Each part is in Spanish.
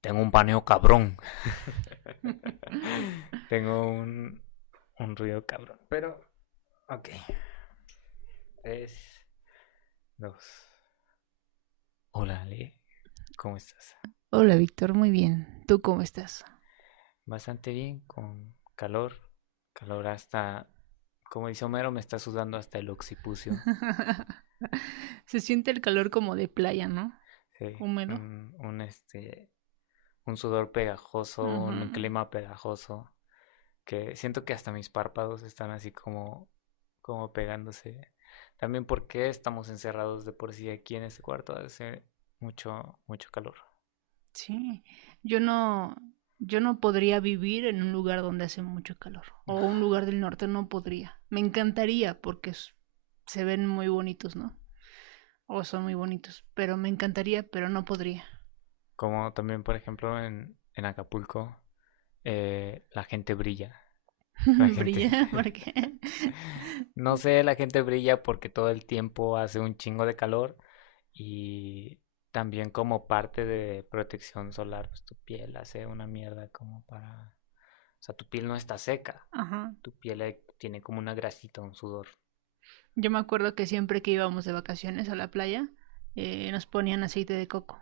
Tengo un paneo cabrón. Tengo un ruido cabrón. Pero, ok. 3, 2. Hola, Ale. ¿Cómo estás? Hola Víctor, muy bien. ¿Tú cómo estás? Bastante bien, con calor. Calor hasta, como dice Homero, me está sudando hasta el occipucio. Se siente el calor como de playa, ¿no? Sí, Húmedo. un sudor pegajoso, Ujú. un clima pegajoso. Que siento que hasta mis párpados están así como pegándose. También porque estamos encerrados de por sí aquí en este cuarto, hace mucho calor. Sí, yo no, yo no podría vivir en un lugar donde hace mucho calor. O un lugar del norte no podría. Me encantaría porque se ven muy bonitos, ¿no? O son muy bonitos. Pero me encantaría, pero no podría. Como también, por ejemplo, en Acapulco, la gente brilla. La gente, Brilla, porque no sé, la gente brilla porque todo el tiempo hace un chingo de calor y también como parte de protección solar, pues tu piel hace una mierda como para... O sea, tu piel no está seca, Ajá. tu piel tiene como una grasita, un sudor. Yo me acuerdo que siempre que íbamos de vacaciones a la playa, nos ponían aceite de coco.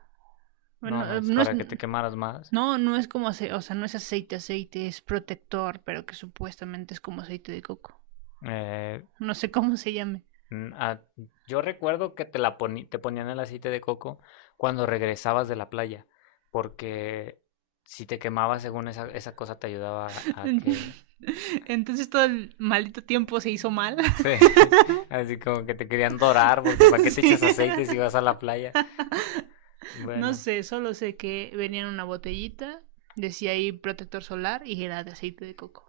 No, Bueno, pues para que te quemaras más. no es como aceite, o sea, no es aceite, es protector, pero que supuestamente es como aceite de coco. Eh, No sé cómo se llame. mm, ah, yo recuerdo que te ponían el aceite de coco cuando regresabas de la playa, porque si te quemabas, según esa cosa te ayudaba a que... Entonces todo el maldito tiempo se hizo mal. Sí, así como que te querían dorar, porque ¿para qué te Sí. echas aceite si vas a la playa? No Bueno, sé, solo sé que venía en una botellita, decía ahí protector solar y era de aceite de coco.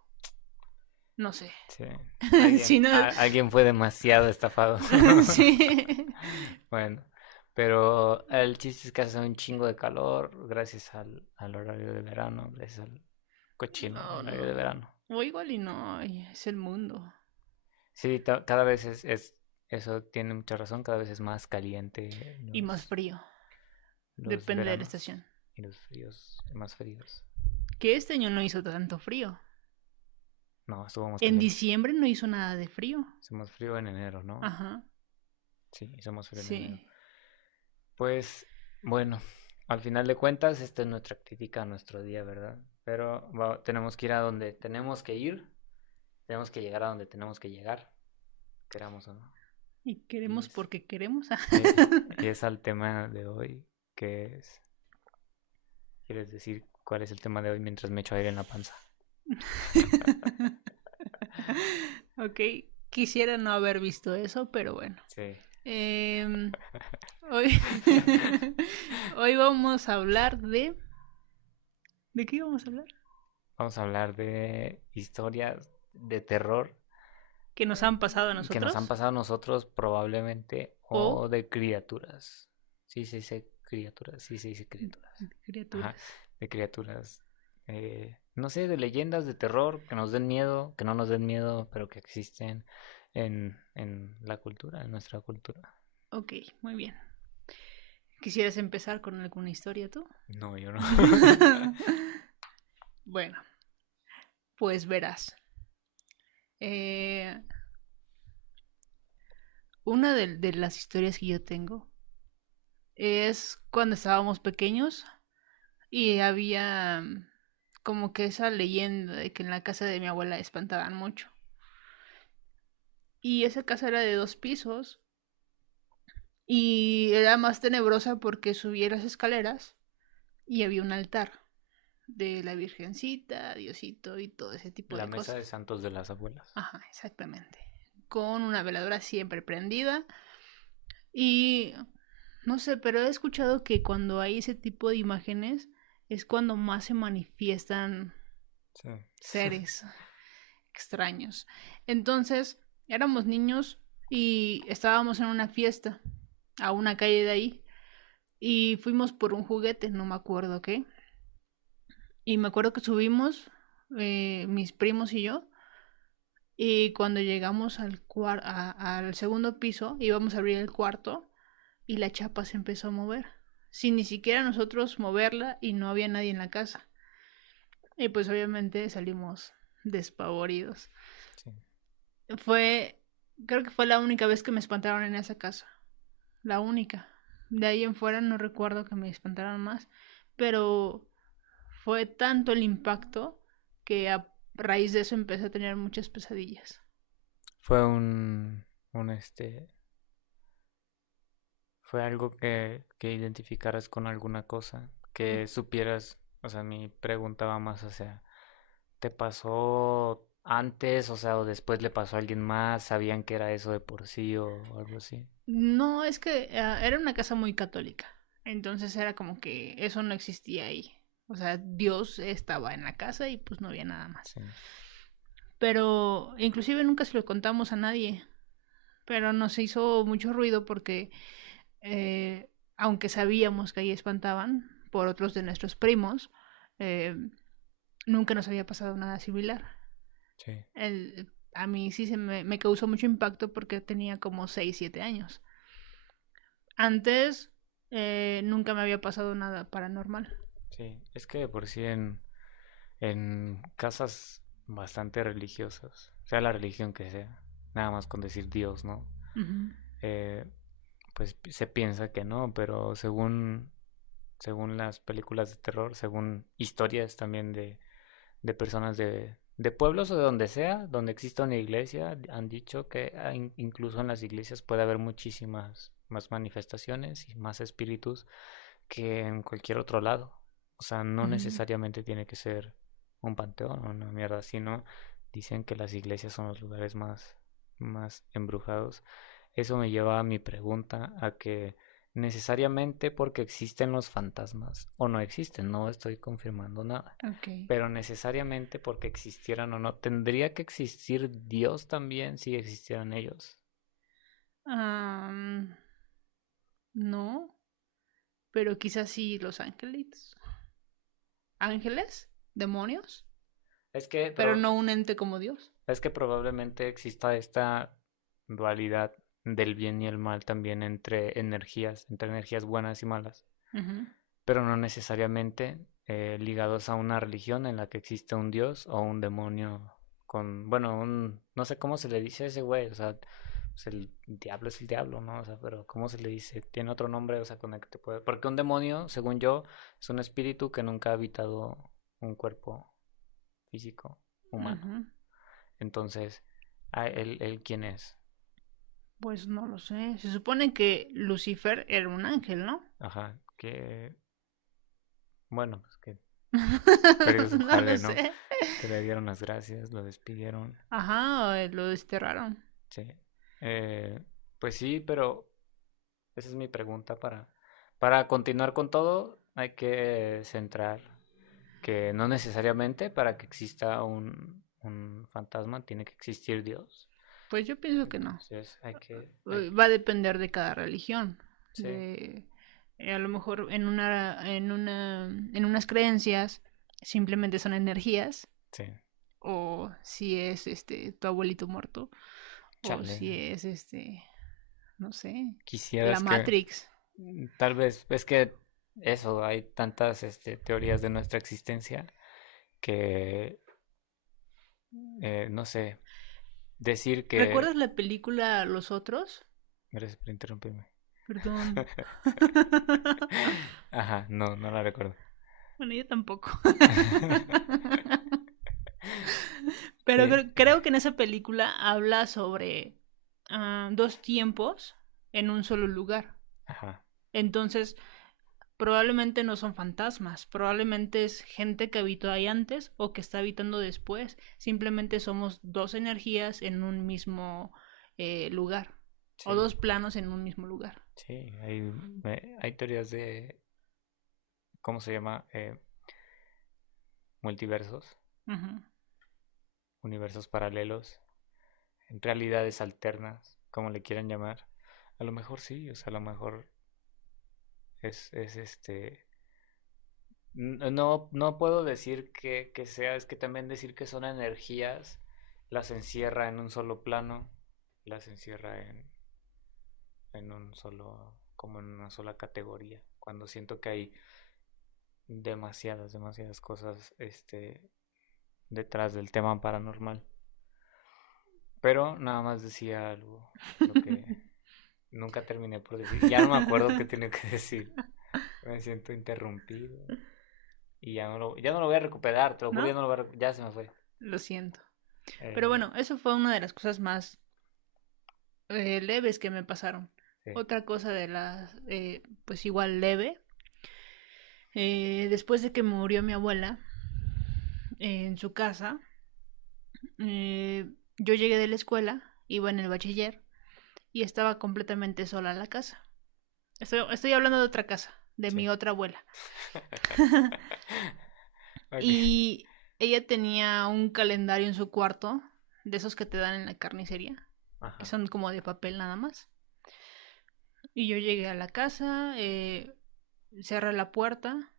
No sé. sí. Si no, Alguien fue demasiado estafado. sí. Bueno, pero el chiste es que hace un chingo de calor gracias al horario de verano, gracias al cochino No, horario de no. verano. O igual y no, ay, es el mundo. Sí, cada vez eso tiene mucha razón, cada vez es más caliente Y más frío. los Depende de la veranos estación. y los fríos más fríos. Que este año no hizo tanto frío. No, estuvo más En caliente. diciembre no hizo nada de frío. Hicimos frío en enero, ¿no? Ajá, Sí, hicimos frío en enero. sí. Pues bueno, al final de cuentas, esta es nuestra crítica a nuestro día, ¿verdad? Pero tenemos que ir a donde tenemos que ir, tenemos que llegar a donde tenemos que llegar, queramos o no. Y Y queremos es, porque queremos. y es al tema de hoy, que es, ¿quieres decir cuál es el tema de hoy mientras me echo aire en la panza? Ok, quisiera no haber visto eso, pero bueno. Sí, Em, hoy, hoy vamos a hablar de... ¿De qué íbamos a hablar? vamos a hablar de historias de terror ¿Que nos han pasado a que nos han nosotros? pasado a nosotros probablemente ¿O o de criaturas. Sí se dice criaturas, sí se dice criaturas. Ajá, criaturas? de criaturas. No sé, de leyendas de terror que nos den miedo, que no nos den miedo, pero que existen en la cultura, en nuestra cultura. Ok, muy bien. ¿Quisieras empezar con alguna historia tú? No, yo no. Bueno, pues verás. Eh, una de las historias que yo tengo es cuando estábamos pequeños y había como que esa leyenda de que en la casa de mi abuela espantaban mucho. Y esa casa era de 2 pisos y era más tenebrosa porque subía las escaleras y había un altar de la Virgencita, Diosito y todo ese tipo La de mesa de cosas. santos de las abuelas. Ajá, exactamente. Con una veladora siempre prendida. Y no sé, pero he escuchado que cuando hay ese tipo de imágenes es cuando más se manifiestan Sí. seres extraños. Entonces, éramos niños y estábamos en una fiesta a una calle de ahí y fuimos por un juguete, no me acuerdo qué. Y me acuerdo que subimos mis primos y yo. Y cuando llegamos al segundo piso, íbamos a abrir el cuarto y la chapa se empezó a mover. sin ni siquiera nosotros moverla y no había nadie en la casa. Y pues obviamente salimos despavoridos. Sí. Fue, creo que fue la única vez que me espantaron en esa casa. La única. De ahí en fuera no recuerdo que me espantaran más. Pero fue tanto el impacto que a raíz de eso empecé a tener muchas pesadillas. Fue un fue algo que identificaras con alguna cosa, que supieras, o sea, mi pregunta va más hacia, ¿te pasó antes, o sea, o después le pasó a alguien más? ¿Sabían que era eso de por sí o algo así? No, es que era una casa muy católica. Entonces era como que eso no existía ahí. O sea, Dios estaba en la casa y pues no había nada más. Sí, Pero inclusive nunca se lo contamos a nadie. Pero nos hizo mucho ruido porque aunque sabíamos que ahí espantaban por otros de nuestros primos, eh, nunca nos había pasado nada similar. sí. A mí sí me causó mucho impacto porque tenía como 6 7 años. Antes nunca me había pasado nada paranormal. Sí, es que de por sí en casas bastante religiosas, sea la religión que sea, nada más con decir Dios, ¿no? Ujú. Eh, pues se piensa que no, pero según las películas de terror, según historias también de personas de pueblos o de donde sea, donde exista una iglesia, han dicho que incluso en las iglesias puede haber muchísimas más manifestaciones y más espíritus que en cualquier otro lado. O sea, no Ujú. necesariamente tiene que ser un panteón o una mierda así, ¿no? Dicen que las iglesias son los lugares más embrujados. Eso me lleva a mi pregunta, a que necesariamente porque existen los fantasmas, o no existen, no estoy confirmando nada, Ok. pero necesariamente porque existieran o no, tendría que existir Dios también si existieran ellos. Am, no, pero quizás sí los ángeles. ¿Ángeles? ¿Demonios? Es que, Pero no un ente como Dios. es que probablemente exista esta dualidad del bien y el mal también entre energías buenas y malas, Ujú. pero no necesariamente ligados a una religión en la que existe un dios o un demonio con, bueno, no sé cómo se le dice a ese güey, o sea, pues el diablo es el diablo, ¿no? O sea, pero ¿cómo se le dice? Tiene otro nombre, o sea, con el que te puede... Porque un demonio, según yo, es un espíritu que nunca ha habitado un cuerpo físico humano. Ujú. Entonces, ¿él quién es? Pues no lo sé. Se supone que Lucifer era un ángel, ¿no? Ajá, que, bueno, pues que perdió su No lo jale, ¿no? sé. Que le dieron las gracias, lo despidieron. Ajá, lo desterraron. Sí. Eh, pues sí, pero esa es mi pregunta para continuar con todo, hay que centrar que no necesariamente para que exista un fantasma tiene que existir Dios. Pues yo pienso que no. Entonces Va a depender de cada religión. sí, De a lo mejor en unas creencias simplemente son energías, sí. o si es tu abuelito muerto, o Chale. si es no sé, la Quisieras que Matrix. tal vez, es que eso, hay tantas teorías de nuestra existencia que, no sé, decir que... ¿Recuerdas la película Los Otros? Gracias por interrumpirme. Perdón. Ajá, no, no la recuerdo. Bueno, yo tampoco. Pero Sí, creo que en esa película habla sobre dos tiempos en un solo lugar. ajá, Entonces, probablemente no son fantasmas, probablemente es gente que habitó ahí antes o que está habitando después. Simplemente somos dos energías en un mismo lugar o sí, dos planos en un mismo lugar. sí, hay teorías de, ¿cómo se llama? Multiversos, Ujú. universos paralelos, realidades alternas, como le quieran llamar. A lo mejor sí, o sea, a lo mejor es. No, no puedo decir que sea, es que también decir que son energías las encierra en un solo plano, las encierra en un solo, como en una sola categoría. cuando siento que hay demasiadas cosas, detrás del tema paranormal. Pero nada más decía algo, lo que nunca terminé por decir. Ya no me acuerdo qué tenía que decir. Me siento interrumpido. Y ya no lo voy a recuperar, te lo juro, ¿No? ya no lo voy a ya se me fue. Lo siento. Pero Eh, bueno, eso fue una de las cosas más leves que me pasaron. sí, Otra cosa de las, pues igual leve, después de que murió mi abuela en su casa, yo llegué de la escuela, iba en el bachiller y estaba completamente sola en la casa. Estoy hablando de otra casa, de mi sí. otra abuela. Ok. Y ella tenía un calendario en su cuarto, de esos que te dan en la carnicería, que Ajá. son como de papel nada más. Y yo llegué a la casa, cerré la puerta,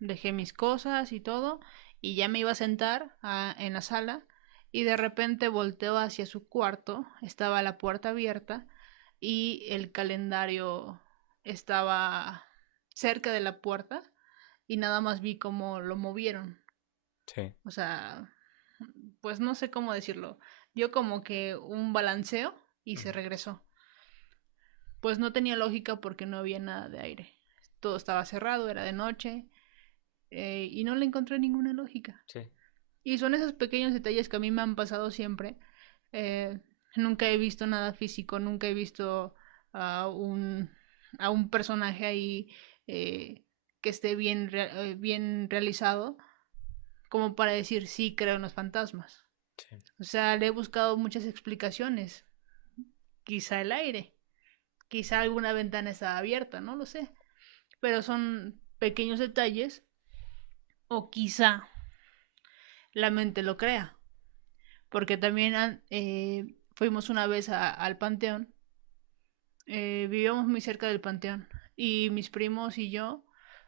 dejé mis cosas y todo, y ya me iba a sentar en la sala, y de repente volteo hacia su cuarto, estaba la puerta abierta y el calendario estaba cerca de la puerta y nada más vi cómo lo movieron. Sí. O sea, pues no sé cómo decirlo. Dio como que un balanceo y se Ujú. regresó. Pues no tenía lógica porque no había nada de aire. Todo estaba cerrado, era de noche, y no le encontré ninguna lógica. Sí. Y son esos pequeños detalles que a mí me han pasado siempre. Eh, Nunca he visto nada físico, nunca he visto a a un personaje ahí que esté bien realizado como para decir sí creo en los fantasmas. Sí. O sea, le he buscado muchas explicaciones. Quizá el aire, quizá alguna ventana estaba abierta, no lo sé. Pero son pequeños detalles o quizá la mente lo crea. Porque también fuimos una vez al panteón, vivíamos muy cerca del panteón y mis primos y yo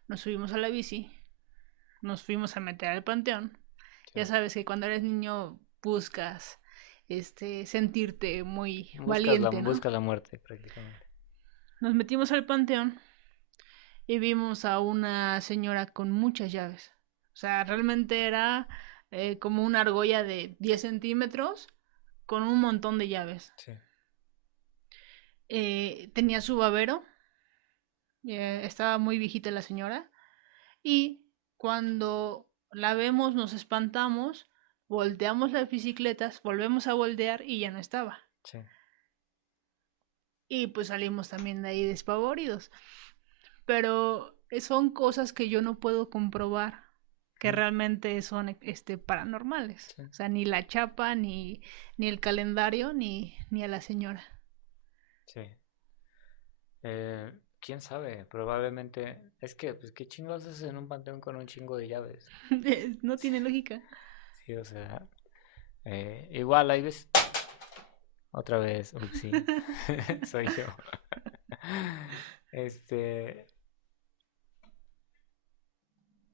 nos subimos a la bici, nos fuimos a meter al panteón. Ya Sí. sabes que cuando eres niño buscas sentirte muy valiente, ¿no? Buscas la muerte prácticamente. Nos metimos al panteón y vimos a una señora con muchas llaves. O sea, realmente era como una argolla de 10 centímetros con un montón de llaves. Sí. Tenía su babero, estaba muy viejita la señora, y cuando la vemos nos espantamos, volteamos las bicicletas, volvemos a voltear y ya no estaba. Sí. Y pues salimos también de ahí despavoridos. Pero son cosas que yo no puedo comprobar que Mm, realmente son paranormales. sí. O sea, ni la chapa, ni el calendario, ni a la señora. Sí. ¿Quién sabe? Probablemente. Es que, pues, ¿qué chingados haces en un panteón con un chingo de llaves? No tiene lógica. Sí, o sea. Igual, hay veces. Otra vez, sí. Soy yo. Este.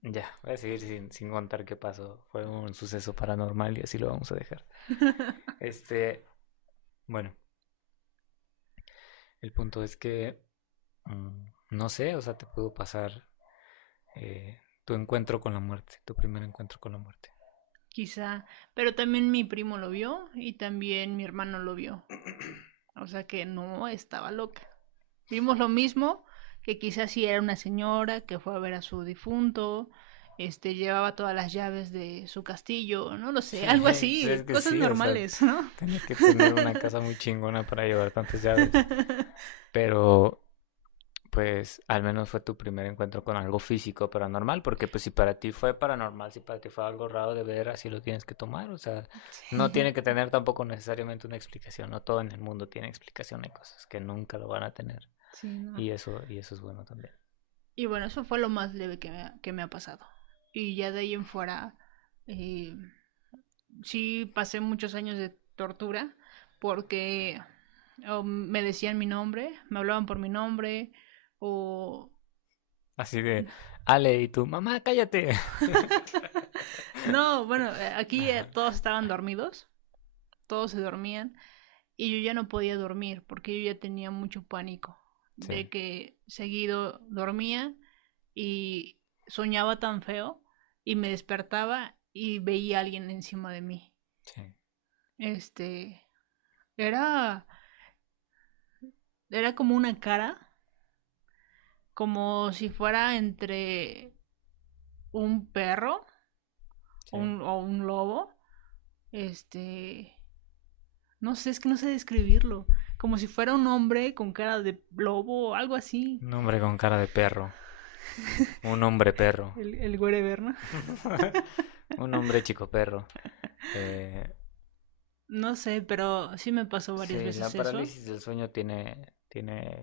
Ya, voy a seguir sin contar qué pasó. Fue un suceso paranormal y así lo vamos a dejar. Este. Bueno, el punto es que. No sé, o sea, te pudo pasar tu encuentro con la muerte, tu primer encuentro con la muerte. Quizá. Pero también mi primo lo vio y también mi hermano lo vio. O sea que no estaba loca. Vimos lo mismo, que quizás sí era una señora que fue a ver a su difunto, llevaba todas las llaves de su castillo, no lo sé, algo Pues es así, que cosas sí, o sea, normales, ¿no? tenía que tener una casa muy chingona para llevar tantas llaves. Pero, pues, al menos fue tu primer encuentro con algo físico paranormal, porque pues si para ti fue paranormal, si para ti fue algo raro de ver, así lo tienes que tomar. O sea, no tiene Sí, que tener tampoco necesariamente una explicación. No todo en el mundo tiene explicación, hay cosas que nunca lo van a tener. sí, no. Y eso es bueno también. Y bueno, eso fue lo más leve que me ha pasado. Y ya de ahí en fuera, eh, sí pasé muchos años de tortura porque me decían mi nombre, me hablaban por mi nombre, o Así de, Ale, y tu mamá, cállate. no, bueno, aquí Ajá, todos estaban dormidos, todos se dormían y yo ya no podía dormir porque yo ya tenía mucho pánico sí, de que seguido dormía y soñaba tan feo y me despertaba y veía a alguien encima de mí. Sí. Este, era, era como una cara, como si fuera entre un perro Sí. o un lobo. Este, no sé, es que no sé describirlo. Como si fuera un hombre con cara de lobo o algo así. Un hombre con cara de perro. Un hombre perro. El wherever, ¿no? Un hombre chico perro. Eh, No sé, pero sí me pasó varias sí, la veces eso. parálisis del sueño tiene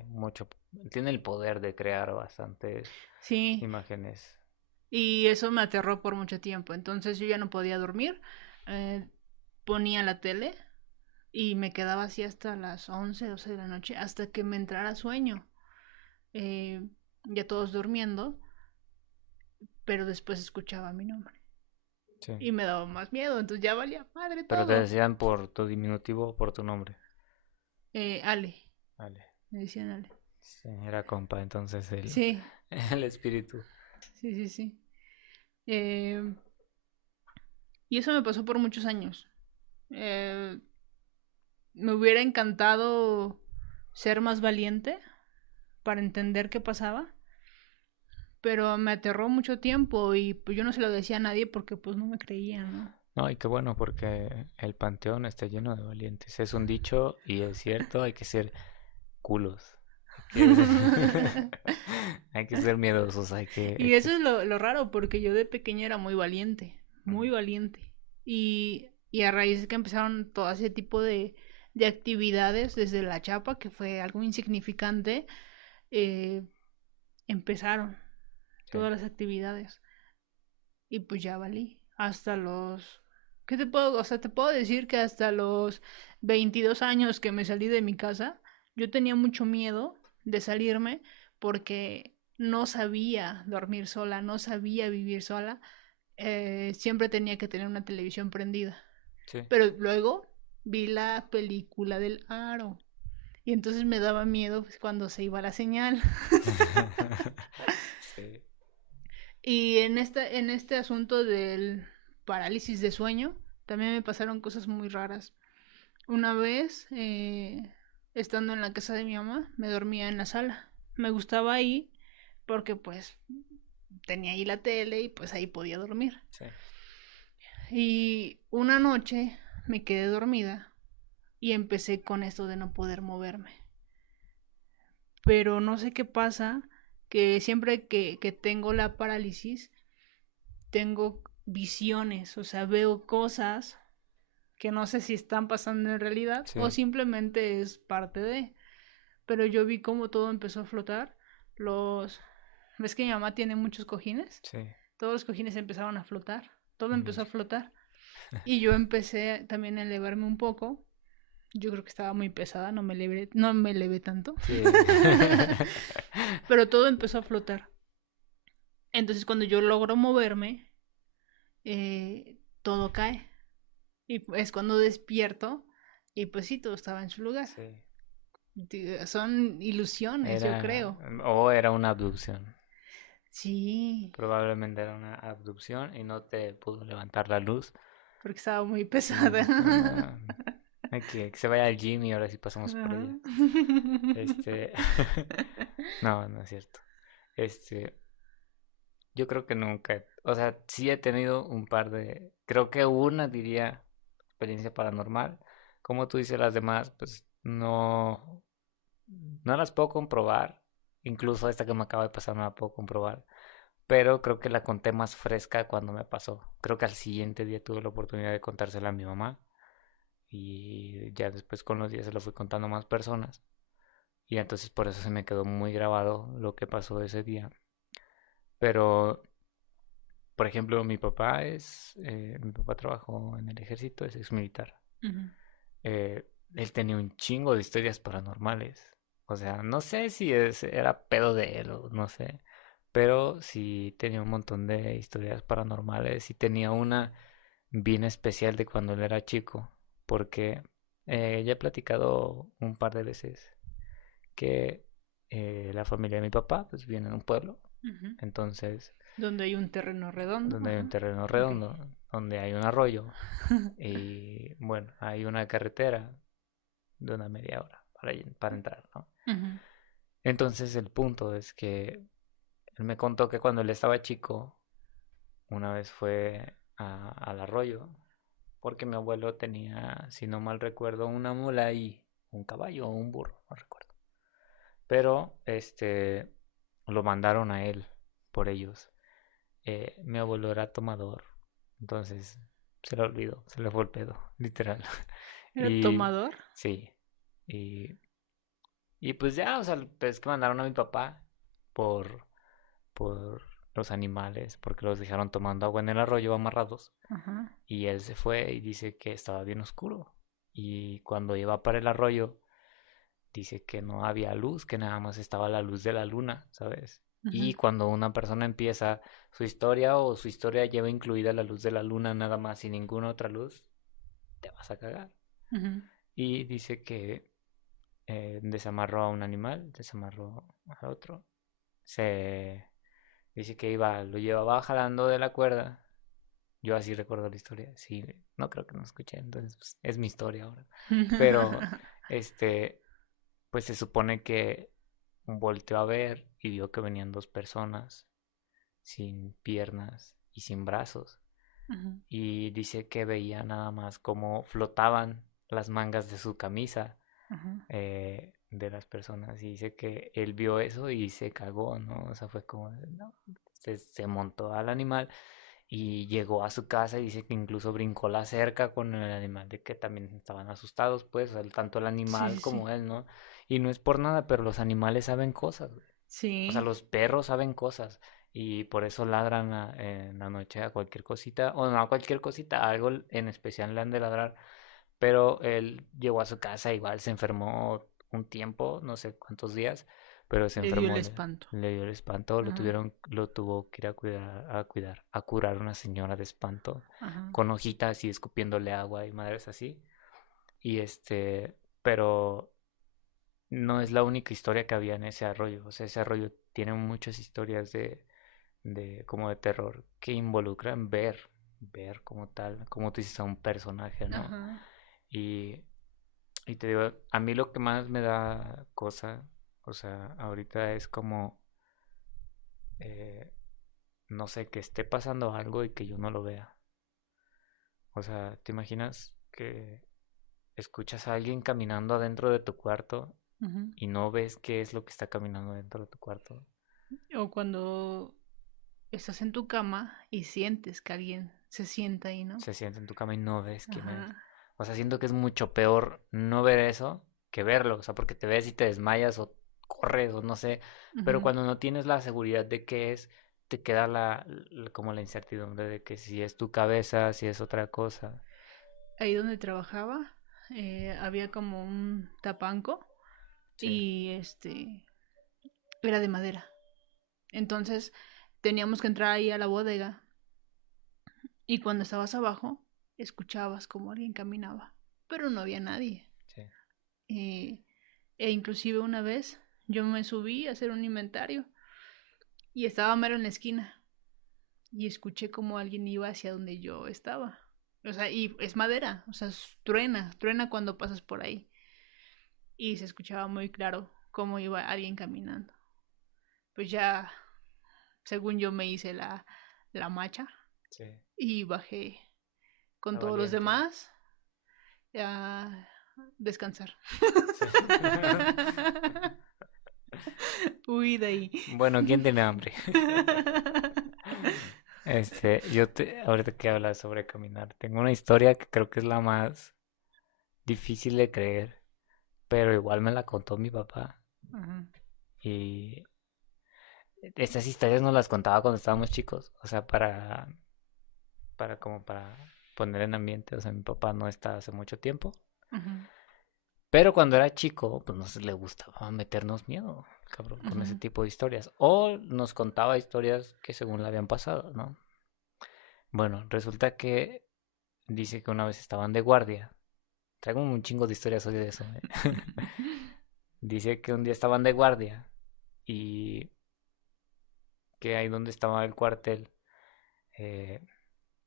mucho, tiene el poder de crear bastantes Sí, imágenes. y eso me aterró por mucho tiempo. Entonces yo ya no podía dormir. eh, Ponía la tele y me quedaba así hasta las 11 12 de la noche, hasta que me entrara sueño. Eh, ya todos durmiendo, pero después escuchaba mi nombre. Sí. Y me daba más miedo, entonces ya valía madre Pero te todo. decían por tu diminutivo o por tu nombre. Ale, Vale. me decían Ale. Sí, era compa, entonces Sí, el espíritu. sí, sí, sí. Eh, y eso me pasó por muchos años. Eh, Me hubiera encantado ser más valiente para entender qué pasaba, pero me aterró mucho tiempo y pues yo no se lo decía a nadie porque pues no me creía, ¿no? No, y qué bueno, porque el panteón está lleno de valientes. Es un dicho y es cierto, hay que ser culos. Hay que, hay que ser miedosos, hay Y que... eso es lo raro, porque yo de pequeña era muy valiente, muy valiente. Y a raíz de que empezaron todo ese tipo de actividades, desde la chapa, que fue algo insignificante, eh, empezaron Sí. todas las actividades. Y pues ya valí. Hasta los... ¿Qué te puedo? O sea, te puedo decir que hasta los 22 años que me salí de mi casa, yo tenía mucho miedo de salirme porque no sabía dormir sola, no sabía vivir sola. Siempre tenía que tener una televisión prendida. Sí. Pero luego vi la película del Aro. Y entonces me daba miedo pues, cuando se iba la señal. Sí. Y en este asunto del parálisis de sueño, también me pasaron cosas muy raras. Una vez, estando en la casa de mi mamá, me dormía en la sala. Me gustaba ahí porque pues tenía ahí la tele y pues ahí podía dormir. Sí. Y una noche me quedé dormida y empecé con esto de no poder moverme. Pero no sé qué pasa, que siempre que tengo la parálisis, tengo visiones, o sea, veo cosas que no sé si están pasando en realidad o Sí. simplemente es parte de. Pero yo vi cómo todo empezó a flotar. Los... ¿Ves que mi mamá tiene muchos cojines? Sí. Todos los cojines empezaron a flotar. Todo empezó a Mira. flotar. Y yo empecé también a elevarme un poco. Yo creo que estaba muy pesada, no me elevé tanto. Sí. Pero todo empezó a flotar. Entonces cuando yo logro moverme, todo cae. Y es cuando despierto y pues sí, todo estaba en su lugar. Sí. Son ilusiones, yo Era, creo. o era una abducción. Sí, Probablemente era una abducción y no te pudo levantar la luz. porque estaba muy Y pesada. dijo, no, hay que se vaya al gym y ahora sí pasamos por Ajá. ella. Este, no, no es cierto. Este, yo creo que nunca, o sea, sí he tenido un par de, creo que una diría experiencia paranormal. Como tú dices, las demás, pues no, no las puedo comprobar. Incluso esta que me acaba de pasar no la puedo comprobar. Pero creo que la conté más fresca cuando me pasó. Creo que al siguiente día tuve la oportunidad de contársela a mi mamá. Y ya después con los días se lo fui contando a más personas. Y entonces por eso se me quedó muy grabado lo que pasó ese día. Pero, por ejemplo, mi papá trabajó en el ejército, es ex militar. Ujú. Él tenía un chingo de historias paranormales. O sea, no sé si era pedo de él o no sé. Pero sí tenía un montón de historias paranormales y tenía una bien especial de cuando él era chico. Porque ya he platicado un par de veces que la familia de mi papá pues viene en un pueblo. Ujú. Entonces, Donde hay un terreno redondo. donde hay un Ajá. terreno Ok. redondo, donde hay un arroyo y bueno, hay una carretera de una media hora para entrar, ¿no? Ujú. Entonces el punto es que él me contó que cuando él estaba chico, una vez fue al arroyo, porque mi abuelo tenía, si no mal recuerdo, una mula y un caballo o un burro, no recuerdo. Pero lo mandaron a él por ellos. Mi abuelo era tomador, entonces se le olvidó, se le fue el pedo, literal. ¿Era Y tomador? sí, y, y pues ya, o sea, pues que mandaron a mi papá por, por los animales, porque los dejaron tomando agua en el arroyo amarrados. Ajá. Y él se fue y dice que estaba bien oscuro. Y cuando iba para el arroyo, dice que no había luz, que nada más estaba la luz de la luna, ¿sabes? Y Ujú. cuando una persona empieza su historia o su historia lleva incluida la luz de la luna nada más y ninguna otra luz, te vas a cagar. Ujú. Y dice que desamarró a un animal, desamarró a otro. Se dice que lo llevaba jalando de la cuerda. Yo así recuerdo la historia. Sí, no creo que no escuché, entonces pues, es mi historia ahora. Pero este pues se supone que volteó a ver y vio que venían dos personas sin piernas y sin brazos. Ujú. Y dice que veía nada más cómo flotaban las mangas de su camisa Ajá. de las personas. Y dice que él vio eso y se cagó, ¿no? O sea, fue como, no. Se montó al animal y llegó a su casa y dice que incluso brincó la cerca con el animal, de que también estaban asustados, pues, tanto el Sí, animal sí, sí. como él, ¿no? Y no es por nada, pero los animales saben cosas, güey. O sea, Sí. los perros saben cosas y por eso ladran en la noche a cualquier cosita, o no a cualquier cosita, a algo en especial le han de ladrar, pero él llegó a su casa, igual se enfermó un tiempo, no sé cuántos días, pero se Le dio el enfermó, espanto. le dio el espanto, Ajá. lo tuvo que ir a curar una señora de espanto, Ajá. con hojitas y escupiéndole agua y madres así. Y pero no es la única historia que había en ese arroyo. O sea, ese arroyo tiene muchas historias de como de terror que involucran ver como tal, como tú dices a un personaje, ¿no? Ajá. Y, y te digo, a mí lo que más me da cosa, o sea, ahorita es como, eh, no sé, que esté pasando algo y que yo no lo vea. O sea, ¿te imaginas que escuchas a alguien caminando adentro de tu cuarto Ujú. y no ves qué es lo que está caminando dentro de tu cuarto? O cuando estás en tu cama y sientes que alguien se sienta ahí, ¿no? Se sienta en tu cama y no ves quién es. Ajá. O sea, siento que es mucho peor no ver eso que verlo. O sea, porque te ves y te desmayas o corres o no sé. Pero Ujú. cuando no tienes la seguridad de qué es, te queda como la incertidumbre de que si es tu cabeza, si es otra cosa. Ahí donde trabajaba, había como un tapanco Sí, y era de madera. Entonces teníamos que entrar ahí a la bodega y cuando estabas abajo escuchabas como alguien caminaba, pero no había nadie. sí. Eh, inclusive una vez yo me subí a hacer un inventario y estaba mero en la esquina y escuché como alguien iba hacia donde yo estaba. O sea, y es madera, o sea, truena, truena cuando pasas por ahí. Y se escuchaba muy claro cómo iba alguien caminando. Pues ya, según yo, me hice la macha Sí, y bajé con la todos los valiente. demás a descansar. Sí. Huí de ahí. Bueno, ¿quién tiene hambre? Ahorita que hablas sobre caminar, tengo una historia que creo que es la más difícil de creer, pero igual me la contó mi papá. Ajá. Y estas historias nos las contaba cuando estábamos chicos, o sea, para poner en ambiente, o sea, mi papá no está hace mucho tiempo, Ajá. pero cuando era chico, pues nos le gustaba meternos miedo, cabrón, con ese Ajá. tipo de historias, o nos contaba historias que según le habían pasado, ¿no? Bueno, resulta que dice que una vez estaban de guardia. Traigo un chingo de historias hoy de eso, ¿eh? Dice que un día estaban de guardia y que ahí donde estaba el cuartel, eh,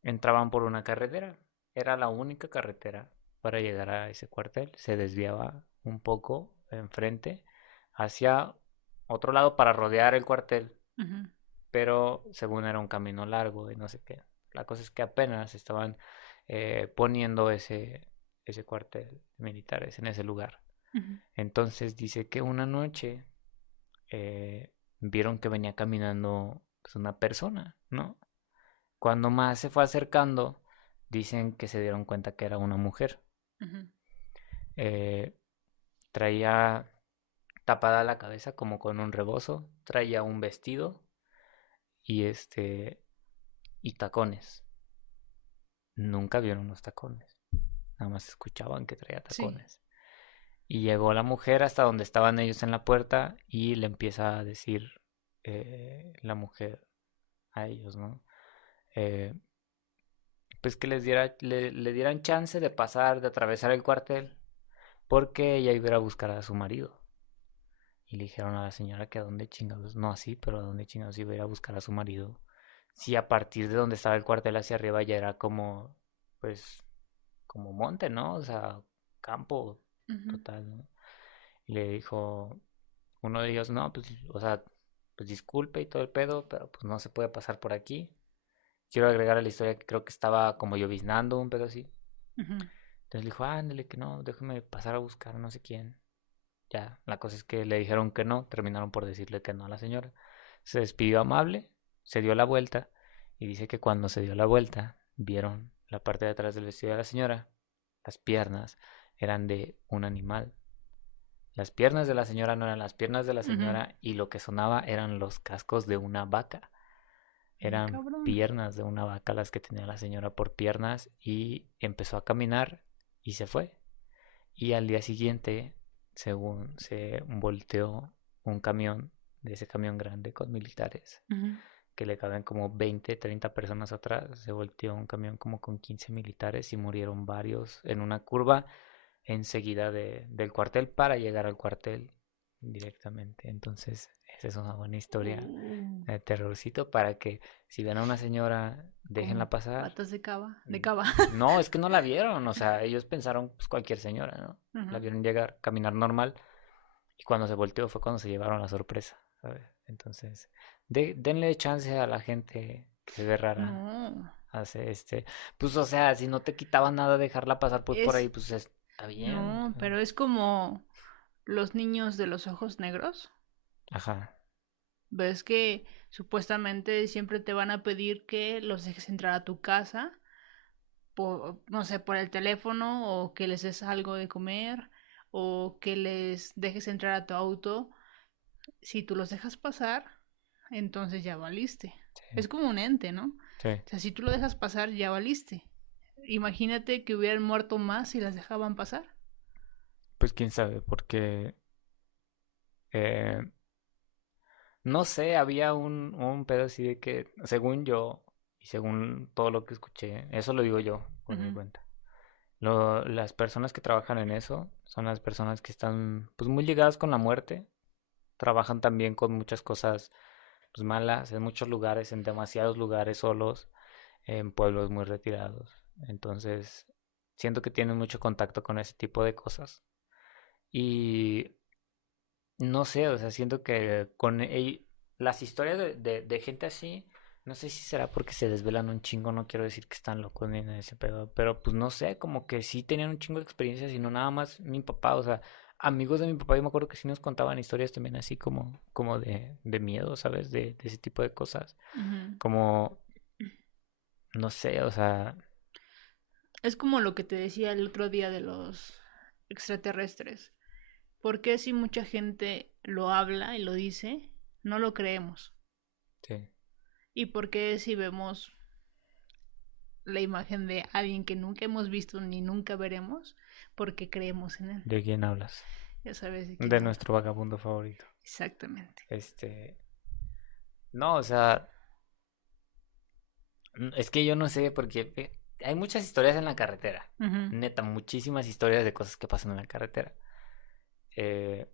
entraban por una carretera. Era la única carretera para llegar a ese cuartel. Se desviaba un poco enfrente hacia otro lado para rodear el cuartel, Ujú. pero según era un camino largo y no sé qué. La cosa es que apenas estaban poniendo ese cuartel de militares en ese lugar. Ujú. Entonces dice que una noche vieron que venía caminando pues, una persona, ¿no? Cuando más se fue acercando, dicen que se dieron cuenta que era una mujer. Ujú. Eh, Traía tapada la cabeza como con un rebozo, traía un vestido y y tacones. Nunca vieron los tacones, nada más escuchaban que traía Sí. tacones. Y llegó la mujer hasta donde estaban ellos en la puerta y le empieza a decir la mujer a ellos, ¿no? Eh, pues que le dieran chance de pasar, de atravesar el cuartel, porque ella iba a ir a buscar a su marido. Y le dijeron a la señora que a dónde chingados, no así, pero a dónde chingados iba a ir a buscar a su marido. Si a partir de donde estaba el cuartel hacia arriba ya era como, pues, como monte, ¿no? O sea, campo Ujú. total, ¿no? Y le dijo uno de ellos, no, pues, o sea, pues disculpe y todo el pedo, pero pues no se puede pasar por aquí. Quiero agregar a la historia que creo que estaba como lloviznando, un pedo así. Ujú. Entonces le dijo, ándale, que no, déjame pasar a buscar a no sé quién. Ya, la cosa es que le dijeron que no, terminaron por decirle que no a la señora. Se despidió amable, se dio la vuelta y dice que cuando se dio la vuelta vieron la parte de atrás del vestido de la señora, las piernas eran de un animal. Las piernas de la señora no eran las piernas de la Ujú. señora y lo que sonaba eran los cascos de una vaca. Ay, Eran cabrón. piernas de una vaca las que tenía la señora por piernas y empezó a caminar y se fue. Y al día siguiente, según se volteó un camión, de ese camión grande con militares, Ujú. que le caben como 20 30 personas atrás, se volteó un camión como con 15 militares y murieron varios en una curva enseguida del cuartel para llegar al cuartel directamente. Entonces, esa es una buena historia Uh, de terrorcito para que si ven a una señora, Como déjenla pasar. patas de cava, de cava. No, es que no la vieron, o sea, ellos pensaron pues cualquier señora, ¿no? La Ujú. vieron llegar, caminar normal y cuando se volteó fue cuando se llevaron la sorpresa, ¿sabes? Entonces, denle chance a la gente que se ve rara. No, Hace pues o sea, si no te quitaba nada dejarla pasar pues por ahí, es, pues está bien. no, pero es como los niños de los ojos negros. Ajá, Ves que supuestamente siempre te van a pedir que los dejes entrar a tu casa, por, no sé, por el teléfono, o que les des algo de comer, o que les dejes entrar a tu auto. Si tú los dejas pasar, entonces ya valiste. sí, Es como un ente, ¿no? sí. O sea, si tú lo dejas pasar, ya valiste. Imagínate que hubieran muerto más si las dejaban pasar. Pues quién sabe, porque eh, no sé, había un pedo así de que, según yo, y según todo lo que escuché, eso lo digo yo por mi Ujú. cuenta. Las personas que trabajan en eso son las personas que están pues muy ligadas con la muerte, trabajan también con muchas cosas pues malas, en muchos lugares, en demasiados lugares solos, en pueblos muy retirados. Entonces, siento que tienen mucho contacto con ese tipo de cosas. Y no sé, o sea, siento que las historias de gente así, no sé si será porque se desvelan un chingo, no quiero decir que están locos ni en ese pedo, pero pues no sé, como que sí tenían un chingo de experiencias y no nada más mi papá, o sea, amigos de mi papá, yo me acuerdo que sí nos contaban historias también así como de miedo, ¿sabes? De ese tipo de cosas, Ujú. como, no sé, o sea, Es como lo que te decía el otro día de los extraterrestres. ¿Por qué si mucha gente lo habla y lo dice, no lo creemos? sí, ¿Y por qué si vemos la imagen de alguien que nunca hemos visto ni nunca veremos, porque creemos en él? ¿de quién hablas? Ya sabes de quién De hablo. nuestro vagabundo favorito. Exactamente. Este, no, o sea, es que yo no sé porque hay muchas historias en la carretera. Ujú. Neta, muchísimas historias de cosas que pasan en la carretera. Eh,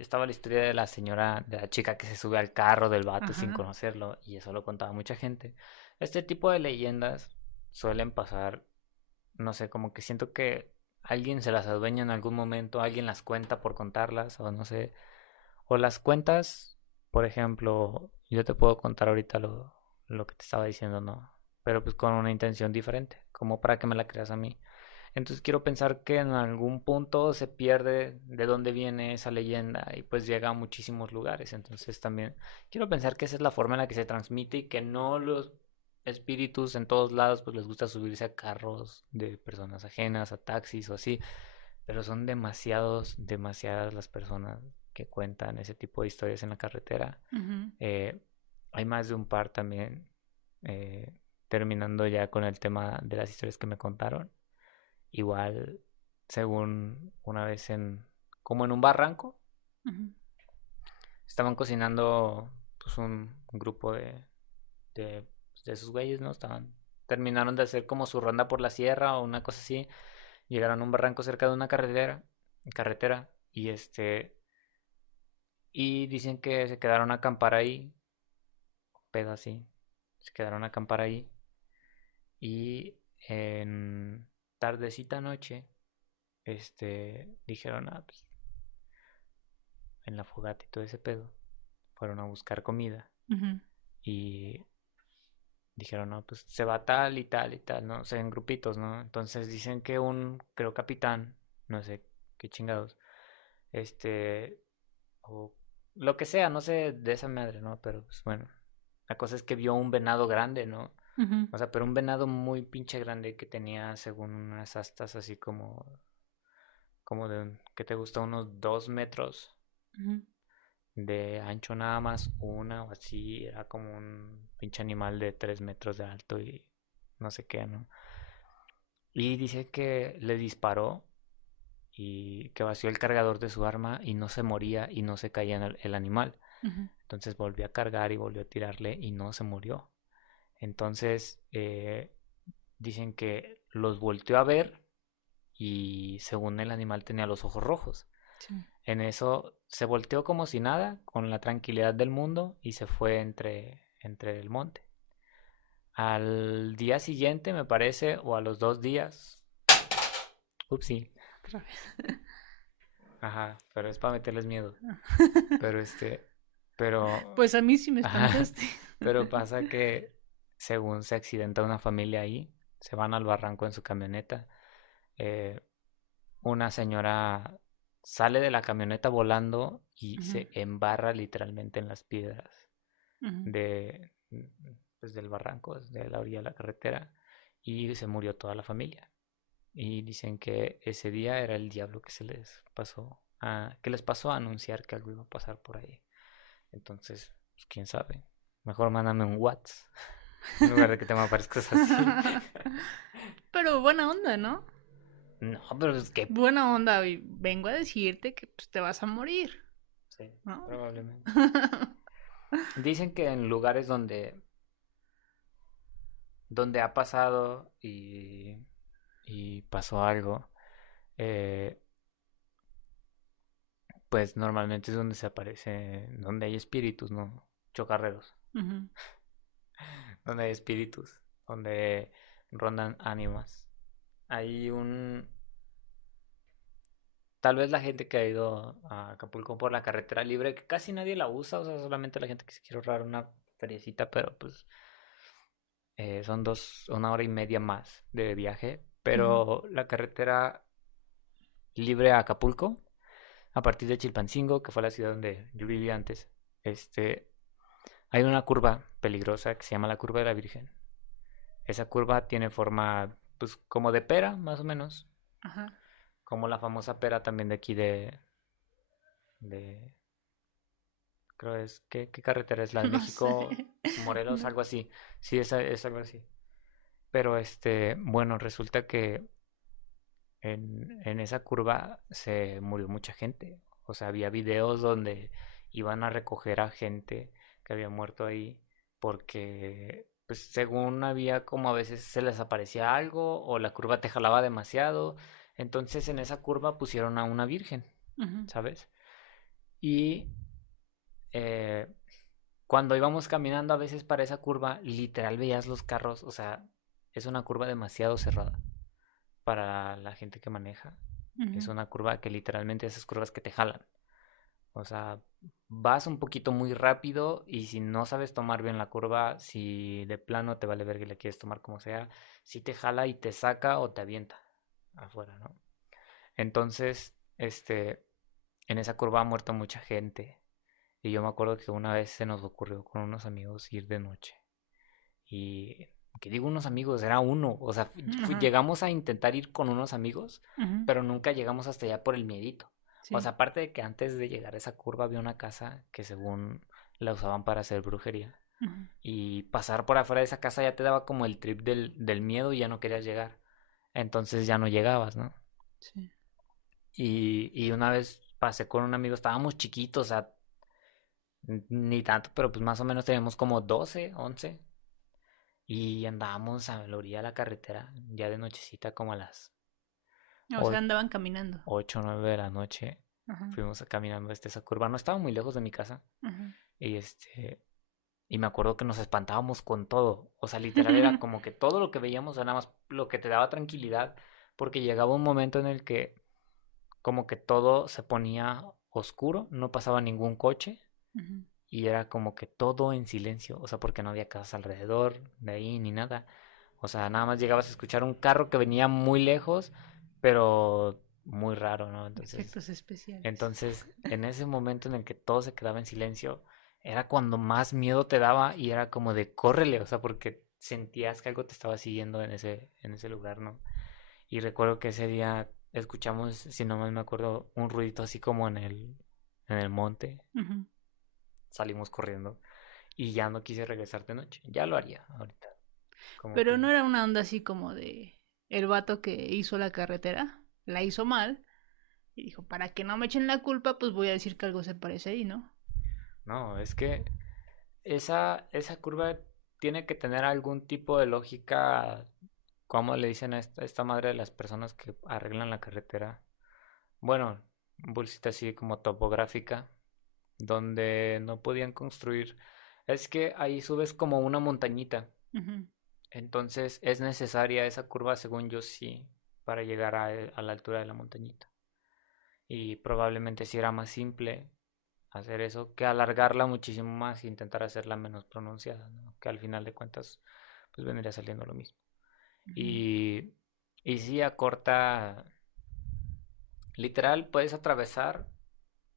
estaba la historia de la señora, de la chica que se sube al carro del vato sin Ajá. conocerlo, y eso lo contaba mucha gente. Este tipo de leyendas suelen pasar, no sé, como que siento que alguien se las adueña en algún momento, alguien las cuenta por contarlas, o no sé, o las cuentas, por ejemplo, yo te puedo contar ahorita lo que te estaba diciendo, ¿no? Pero pues con una intención diferente, como para que me la creas a mí. Entonces quiero pensar que en algún punto se pierde de dónde viene esa leyenda y pues llega a muchísimos lugares. Entonces también quiero pensar que esa es la forma en la que se transmite y que no los espíritus en todos lados pues les gusta subirse a carros de personas ajenas, a taxis o así. Pero son demasiadas las personas que cuentan ese tipo de historias en la carretera. Ujú. Eh, Hay más de un par también, eh, terminando ya con el tema de las historias que me contaron. Igual, según una vez como en un barranco, Ujú. estaban cocinando pues un grupo de, de esos güeyes, ¿no? Terminaron de hacer como su ronda por la sierra o una cosa así. Llegaron a un barranco cerca de una carretera, y dicen que se quedaron a acampar ahí, pedo así, se quedaron a acampar ahí y en tardecita noche, dijeron, pues en la fogata y todo ese pedo, fueron a buscar comida Ujú. y dijeron, no, pues se va tal y tal y tal, ¿no? O sea, en grupitos, ¿no? Entonces dicen que creo capitán, no sé qué chingados, este, o lo que sea, no sé de esa madre, ¿no? Pero pues bueno, la cosa es que vio un venado grande, ¿no? Ujú. O sea, pero un venado muy pinche grande que tenía según unas astas así como ¿qué te gusta? Unos 2 metros Ujú. de ancho nada más, una o así, era como un pinche animal de 3 metros de alto y no sé qué, ¿no? Y dice que le disparó y que vació el cargador de su arma y no se moría y no se caía en el animal. Ujú. Entonces volvió a cargar y volvió a tirarle y no se murió. Entonces dicen que los volteó a ver y según el animal tenía los ojos rojos. Sí. En eso se volteó como si nada, con la tranquilidad del mundo, y se fue entre el monte. Al día siguiente, me parece, o a los 2 días, upsí, Otra vez. ajá, pero es para meterles miedo. Pero pero, Pues a mí sí me ajá, espantaste. pero pasa que según se accidenta una familia ahí, se van al barranco en su camioneta. eh, una señora sale de la camioneta volando y Ujú. se embarra literalmente en las piedras Ujú. de, pues, del barranco, de la orilla de la carretera, y se murió toda la familia. Y dicen que ese día era el diablo que que les pasó a anunciar que algo iba a pasar por ahí. Entonces, pues, quién sabe. Mejor mándame un WhatsApp en lugar de que te me aparezcas así. Pero buena onda, ¿no? No, pero es que Buena onda. Y vengo a decirte que pues, te vas a morir, sí, ¿no? probablemente. Dicen que en lugares donde ha pasado y pasó algo, eh, pues normalmente es donde se aparece, donde hay espíritus, ¿no? Chocarreros, Ujú. donde hay espíritus, donde rondan ánimas. Hay tal vez la gente que ha ido a Acapulco por la carretera libre, que casi nadie la usa, o sea, solamente la gente que se quiere ahorrar una feriecita, pero pues son 1 hora y media más de viaje. Ujú. Pero la carretera libre a Acapulco, a partir de Chilpancingo, que fue la ciudad donde yo vivía antes, este, hay una curva peligrosa que se llama la curva de la Virgen. Esa curva tiene forma, pues, como de pera, más o menos, Ajá. como la famosa pera también de aquí de creo ¿qué carretera es? La de No sé. México, Morelos, No. algo así. Sí, es algo así. Pero bueno, resulta que en esa curva se murió mucha gente. O sea, había videos donde iban a recoger a gente que había muerto ahí porque, pues, según había como a veces se les aparecía algo o la curva te jalaba demasiado. Entonces en esa curva pusieron a una virgen, Ujú. ¿sabes? Y eh, cuando íbamos caminando a veces para esa curva, literal veías los carros, o sea, es una curva demasiado cerrada para la gente que maneja. Es Ujú. una curva que literalmente esas curvas que te jalan. O sea, vas un poquito muy rápido y si no sabes tomar bien la curva, si de plano te vale ver que le quieres tomar como sea, si te jala y te saca o te avienta afuera, ¿no? Entonces, en esa curva ha muerto mucha gente. Y yo me acuerdo que una vez se nos ocurrió con unos amigos ir de noche. Y que digo unos amigos, era uno. O sea, Ajá. llegamos a intentar ir con unos amigos, Ujú. pero nunca llegamos hasta allá por el miedito. O Sí. sea, aparte de que antes de llegar a esa curva había una casa que según la usaban para hacer brujería. Ujú. Y pasar por afuera de esa casa ya te daba como el trip del miedo y ya no querías llegar. Entonces ya no llegabas, ¿no? Sí. Y una vez pasé con un amigo, estábamos chiquitos, o sea, ni tanto, pero pues más o menos teníamos como 12 11. Y andábamos a la orilla de la carretera, ya de nochecita, como a las O sea, andaban caminando. 8 o 9 de la noche. Ajá. Fuimos caminando esa curva. No estaba muy lejos de mi casa. Ajá. Y y me acuerdo que nos espantábamos con todo. O sea, literal era como que todo lo que veíamos era nada más lo que te daba tranquilidad. Porque llegaba un momento en el que como que todo se ponía oscuro, no pasaba ningún coche. Ujú. Y era como que todo en silencio, o sea, porque no había casas alrededor de ahí ni nada. O sea, nada más llegabas a escuchar un carro que venía muy lejos, pero muy raro, ¿no? Efectos especiales. Entonces, en ese momento en el que todo se quedaba en silencio, era cuando más miedo te daba y era como de córrele, o sea, porque sentías que algo te estaba siguiendo en ese lugar, ¿no? Y recuerdo que ese día escuchamos, si no mal me acuerdo, un ruidito así como en el monte. Ujú. Salimos corriendo y ya no quise regresar de noche. Ya lo haría ahorita. Como Pero que no era una onda así como de el vato que hizo la carretera, la hizo mal y dijo, para que no me echen la culpa, pues voy a decir que algo se parece ahí, ¿no? no, es que esa curva tiene que tener algún tipo de lógica, como le dicen a esta madre de las personas que arreglan la carretera. Bueno, bolsita así como topográfica, donde no podían construir. Es que ahí subes como una montañita. Ujú. Entonces es necesaria esa curva, según yo, sí, para llegar a la altura de la montañita. Y probablemente si era más simple hacer eso que alargarla muchísimo más e intentar hacerla menos pronunciada, ¿no? Que al final de cuentas pues vendría saliendo lo mismo. Ujú. Y, y sí, acorta, literal, puedes atravesar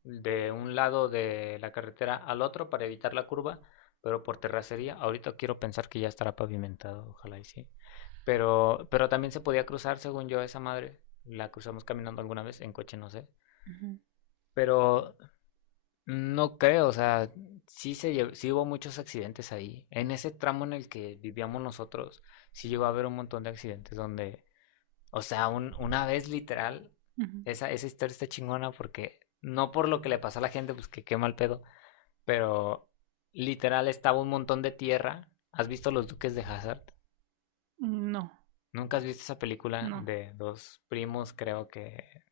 de un lado de la carretera al otro para evitar la curva, pero por terracería. Ahorita quiero pensar que ya estará pavimentado, ojalá y sí. Pero también se podía cruzar, según yo, esa madre. La cruzamos caminando alguna vez, en coche no sé. Ujú. Pero no creo, o sea, sí hubo muchos accidentes ahí. En ese tramo en el que vivíamos nosotros, sí llegó a haber un montón de accidentes donde, o sea, una vez literal, Ujú. esa historia está chingona porque no por lo que le pasó a la gente, pues que qué mal pedo, pero literal estaba un montón de tierra. ¿Has visto Los Duques de Hazard? No, ¿Nunca has visto esa película no. de dos primos, creo que,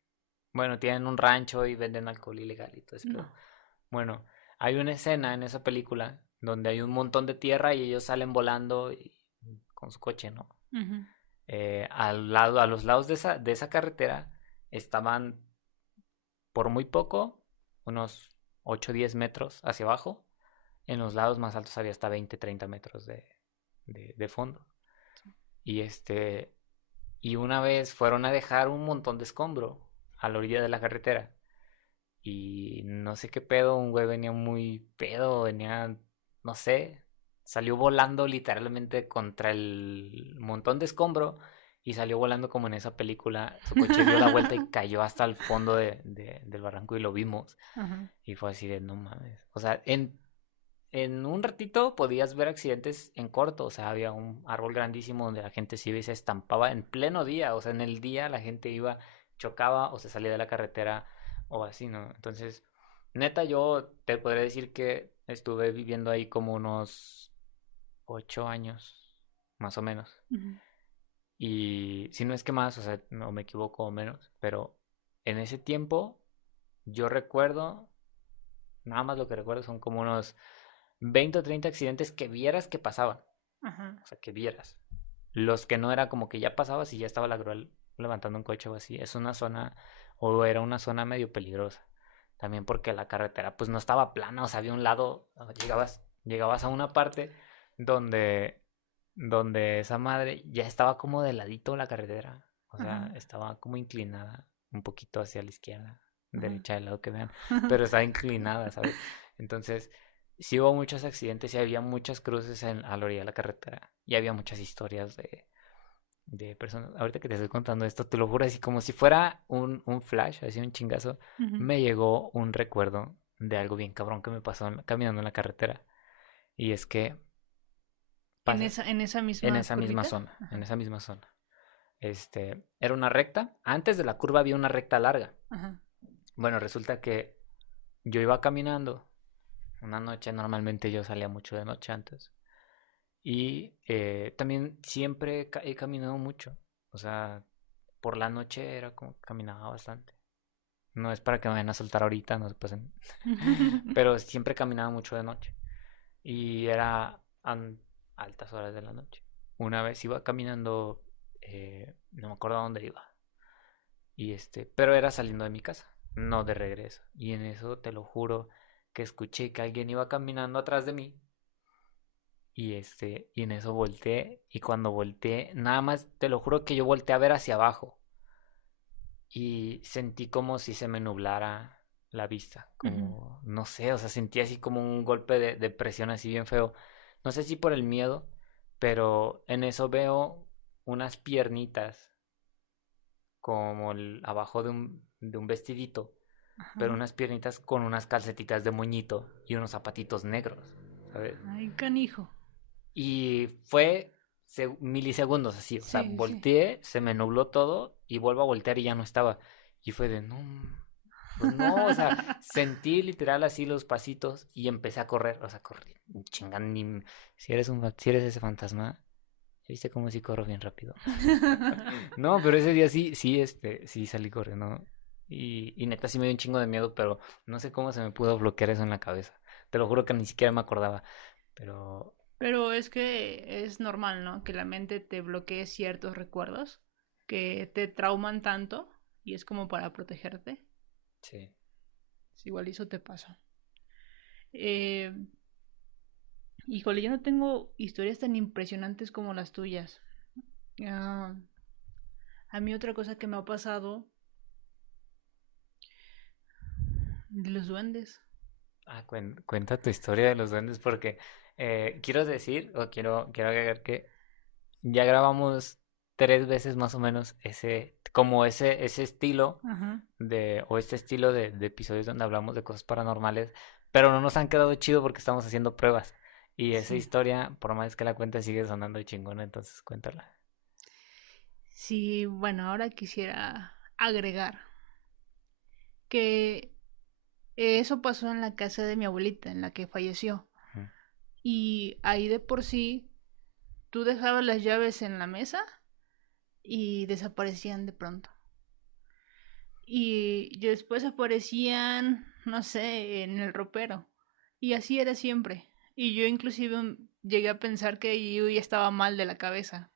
bueno, tienen un rancho y venden alcohol ilegal y todo ese No. pedo? Bueno, hay una escena en esa película donde hay un montón de tierra y ellos salen volando con su coche, ¿no? Ujú. A los lados de esa carretera estaban por muy poco, unos 8 o 10 metros hacia abajo. En los lados más altos había hasta 20 30 metros de fondo. Y y una vez fueron a dejar un montón de escombro a la orilla de la carretera. Y no sé qué pedo, un güey venía muy pedo, venía, no sé, salió volando literalmente contra el montón de escombro y salió volando como en esa película. Su coche dio la vuelta y cayó hasta el fondo del barranco y lo vimos. Ajá. Y fue así de, no mames. O sea, en un ratito podías ver accidentes en corto. O sea, había un árbol grandísimo donde la gente se iba y se estampaba en pleno día. O sea, en el día la gente iba, chocaba o se salía de la carretera o así, ¿no? Entonces, neta, yo te podría decir que estuve viviendo ahí como unos 8 años, más o menos. Ujú. Y si no es que más, o sea, no me equivoco o menos, pero en ese tiempo yo recuerdo Nada más lo que recuerdo son como unos 20 o 30 accidentes que vieras que pasaban. Ajá. O sea, que vieras. Los que no era como que ya pasabas y ya estaba la grúa levantando un coche o así. Es una zona, o era una zona medio peligrosa. También porque la carretera pues no estaba plana, o sea, había un lado, llegabas a una parte donde, donde esa madre ya estaba como de ladito la carretera. O sea, Ajá. estaba como inclinada un poquito hacia la izquierda, Ajá. derecha, del lado que vean, pero estaba inclinada, ¿sabes? Entonces, sí hubo muchos accidentes y había muchas cruces a la orilla de la carretera. Y había muchas historias de personas. Ahorita que te estoy contando esto, te lo juro, así como si fuera un flash, así un chingazo, Ujú. me llegó un recuerdo de algo bien cabrón que me pasó caminando en la carretera. Y es que pasa En esa en misma esa misma curvita. zona, en Ajá. esa misma zona. Era una recta. Antes de la curva había una recta larga. Ajá. Bueno, resulta que yo iba caminando una noche, normalmente yo salía mucho de noche antes. Y también siempre he caminado mucho. O sea, por la noche era como que caminaba bastante. No es para que me vayan a soltar ahorita, no se pasen. Pero siempre caminaba mucho de noche. Y era altas horas de la noche. Una vez iba caminando, no me acuerdo a dónde iba. Pero era saliendo de mi casa, no de regreso. Y en eso te lo juro que escuché que alguien iba caminando atrás de mí. Y en eso volteé. Y cuando volteé, nada más te lo juro que yo volteé a ver hacia abajo. Y sentí como si se me nublara la vista. Ujú. Como, no sé, o sea, sentí así como un golpe de presión así bien feo. No sé si por el miedo, pero en eso veo unas piernitas como abajo de un vestidito, pero Ajá. unas piernitas con unas calcetitas de moñito y unos zapatitos negros, ¿sabes? Ay, canijo. Y fue milisegundos así, o sea, Sí, sí. volteé, se me nubló todo y vuelvo a voltear y ya no estaba. Y fue de, no, pues no, o sea, sentí literal así los pasitos y empecé a correr, o sea, corrí, chingan, si eres ese fantasma, ¿viste cómo sí corro bien rápido? No, pero ese día sí, sí, sí salí corriendo. Y neta sí me dio un chingo de miedo, pero no sé cómo se me pudo bloquear eso en la cabeza. Te lo juro que ni siquiera me acordaba. Pero Pero es que es normal, ¿no? Que la mente te bloquee ciertos recuerdos que te trauman tanto y es como para protegerte. sí. Es igual eso te pasa. Eh, Híjole, yo no tengo historias tan impresionantes como las tuyas. Ah, a mí otra cosa que me ha pasado de los duendes. Cuenta tu historia de los duendes porque quiero decir, o quiero agregar que ya grabamos 3 veces más o menos ese estilo Ajá. o este estilo de episodios donde hablamos de cosas paranormales, pero no nos han quedado chido porque estamos haciendo pruebas. Y esa Sí. historia, por más que la cuente, sigue sonando chingona, entonces cuéntala. Sí, bueno, ahora quisiera agregar que eso pasó en la casa de mi abuelita, en la que falleció. Ujú. Y ahí de por sí, tú dejabas las llaves en la mesa y desaparecían de pronto. Y después aparecían, no sé, en el ropero. Y así era siempre. Y yo inclusive llegué a pensar que yo ya estaba mal de la cabeza.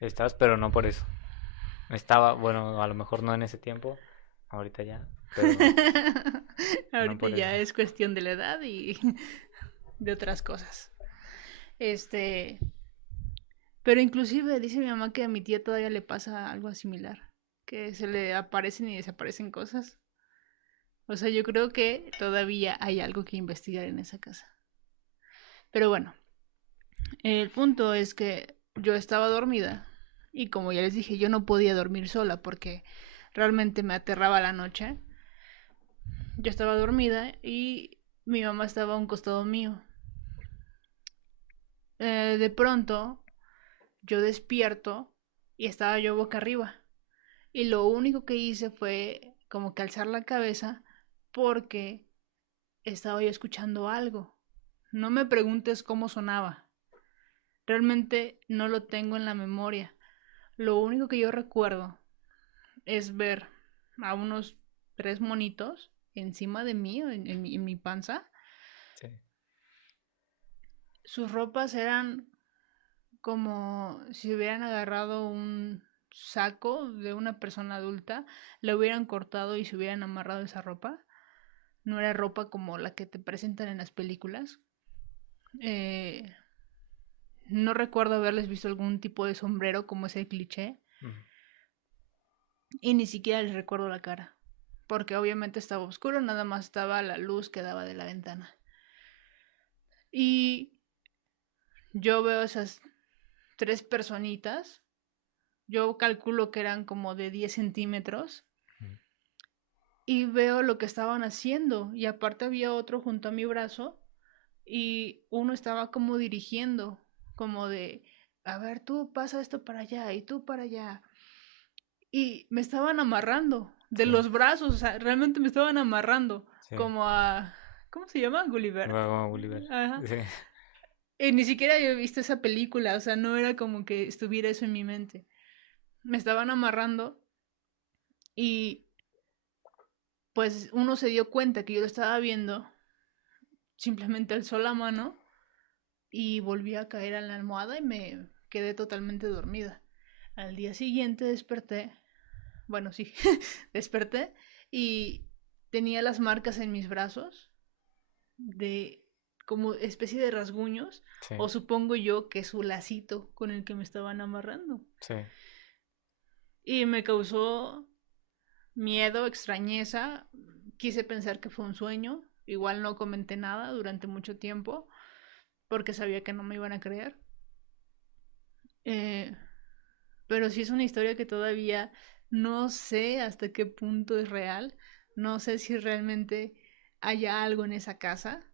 Estás, pero no por eso. Estaba, bueno, a lo mejor no en ese tiempo, ahorita ya, pero no Ahorita por eso. ya es cuestión de la edad y de otras cosas. Este, pero inclusive dice mi mamá que a mi tía todavía le pasa algo similar, que se le aparecen y desaparecen cosas. O sea, yo creo que todavía hay algo que investigar en esa casa. Pero bueno, el punto es que yo estaba dormida y como ya les dije, yo no podía dormir sola porque realmente me aterraba la noche. Yo estaba dormida y mi mamá estaba a un costado mío. De pronto, yo despierto y estaba yo boca arriba. Y lo único que hice fue como que alzar la cabeza porque estaba yo escuchando algo. No me preguntes cómo sonaba. Realmente no lo tengo en la memoria. Lo único que yo recuerdo es ver a unos tres monitos encima de mí, en mi panza. Sí. Sus ropas eran como si hubieran agarrado un saco de una persona adulta, le hubieran cortado y se hubieran amarrado esa ropa. No era ropa como la que te presentan en las películas. Eh, no recuerdo haberles visto algún tipo de sombrero como ese cliché. Mm. Y ni siquiera les recuerdo la cara. Porque obviamente estaba oscuro, nada más estaba la luz que daba de la ventana. Y yo veo esas tres personitas. Yo calculo que eran como de 10 centímetros. Mm. Y veo lo que estaban haciendo. Y aparte había otro junto a mi brazo. Y uno estaba como dirigiendo. Como de, a ver, tú pasa esto para allá y tú para allá. Y me estaban amarrando de Sí, los brazos. O sea, realmente me estaban amarrando. sí. Como a... ¿Cómo se llama? Gulliver. Luego Gulliver. Ajá. Sí. Ni siquiera había visto esa película. O sea, no era como que estuviera eso en mi mente. Me estaban amarrando. Y pues uno se dio cuenta que yo lo estaba viendo, simplemente alzó la mano y volví a caer en la almohada y me quedé totalmente dormida. Al día siguiente desperté, bueno, sí, desperté y tenía las marcas en mis brazos de como especie de rasguños, Sí, o supongo yo que su lacito con el que me estaban amarrando. sí. Y me causó miedo, extrañeza, quise pensar que fue un sueño, igual no comenté nada durante mucho tiempo porque sabía que no me iban a creer. Eh, pero sí es una historia que todavía no sé hasta qué punto es real, no sé si realmente haya algo en esa casa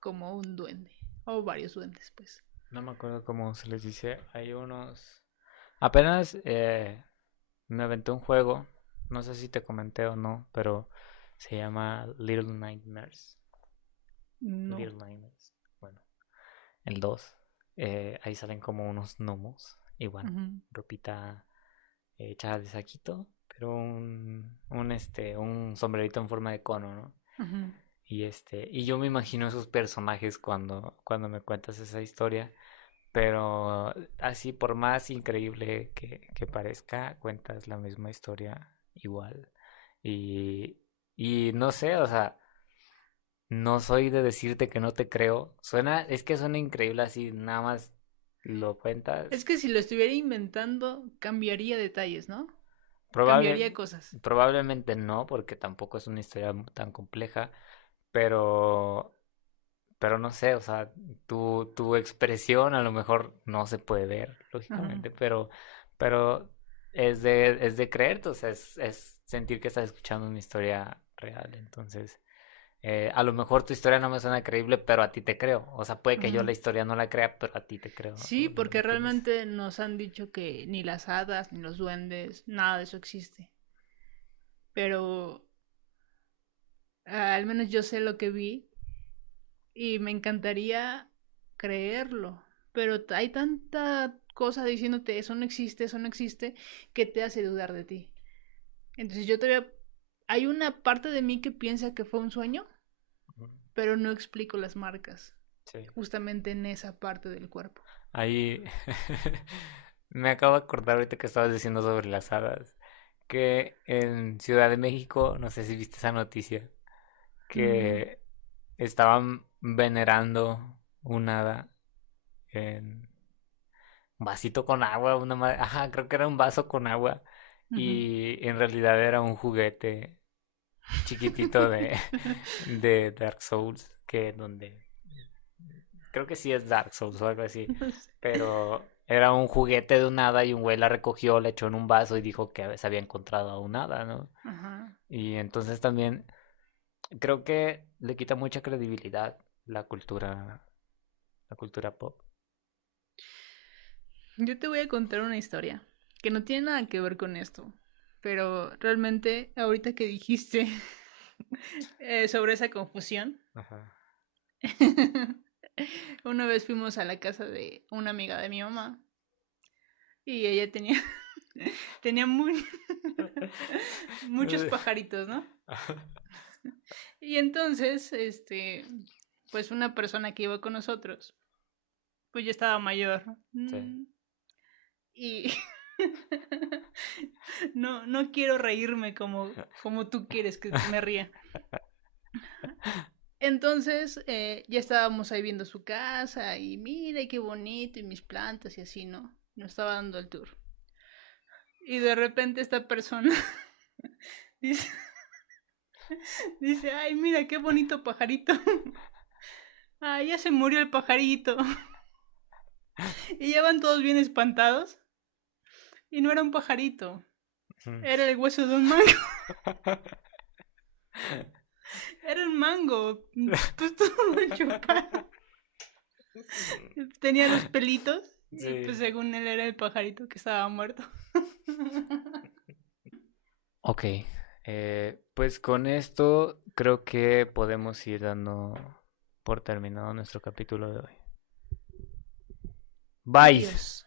como un duende o varios duendes, pues. No me acuerdo cómo se les dice. Hay unos... Apenas me aventé un juego. No sé si te comenté o no, pero se llama Little Nightmares. No. Little Nightmares. Bueno, el 2. Ahí salen como unos gnomos. Igual, Ujú, ropita hecha de saquito, pero un sombrerito en forma de cono, ¿no? ujú. Y yo me imagino esos personajes cuando me cuentas esa historia, pero así por más increíble que parezca, cuentas la misma historia igual. Y, y no sé, o sea, no soy de decirte que no te creo. Es que suena increíble así, nada más lo Es cuentas. que si lo estuviera inventando, cambiaría detalles, ¿no? Probable, Cambiaría cosas. probablemente no, porque tampoco es una historia tan compleja, pero, pero no sé, o sea, tu expresión a lo mejor no se puede ver, Ajá. lógicamente, pero es de creerte, o sea, es sentir que estás escuchando una historia real, entonces, a lo mejor tu historia no me suena creíble, pero a ti te creo, o sea, puede que yo Ujú. la historia no la crea, pero a ti te creo, Sí, ¿no? porque ¿Entiendes? realmente nos han dicho que ni las hadas, ni los duendes, nada de eso existe. Pero al menos yo sé lo que vi y me encantaría creerlo. Pero hay tanta cosa diciéndote eso no existe, que te hace dudar de ti. Entonces yo todavía... Hay una parte de mí que piensa que fue un sueño, Ujú. pero no explico las marcas, Sí. justamente en esa parte del cuerpo. Ahí me acabo de acordar ahorita que estabas diciendo sobre las hadas, que en Ciudad de México, no sé si viste esa noticia, No. que estaban venerando un hada en un vasito con agua, ajá, creo que era un vaso con agua Ujú. y en realidad era un juguete chiquitito de Dark Souls, que donde creo que sí es Dark Souls o algo así, No sé. pero era un juguete de un hada y un güey la recogió, la echó en un vaso y dijo que se había encontrado a un hada, ¿no? Ajá. Y entonces también creo que le quita mucha credibilidad la cultura pop. Yo te voy a contar una historia que no tiene nada que ver con esto, pero realmente ahorita que dijiste sobre esa confusión, Ajá. una vez fuimos a la casa de una amiga de mi mamá y ella tenía tenía muchos pajaritos, ¿no? Y entonces, pues una persona que iba con nosotros, pues ya estaba mayor. Sí. Y no quiero reírme como tú quieres que me ría. Entonces, ya estábamos ahí viendo su casa y mira qué bonito y mis plantas y así, ¿no? Nos estaba dando el tour. Y de repente esta persona dice, dice, ay, mira qué bonito pajarito. Ah, ya se murió el pajarito. Y ya van todos bien espantados. Y no era un pajarito, era el hueso de un mango. Era un mango, pues todo chupado. Tenía los pelitos. Y Sí. pues según él era el pajarito que estaba muerto. Ok, pues con esto creo que podemos ir dando por terminado nuestro capítulo de hoy. Bye. Adiós.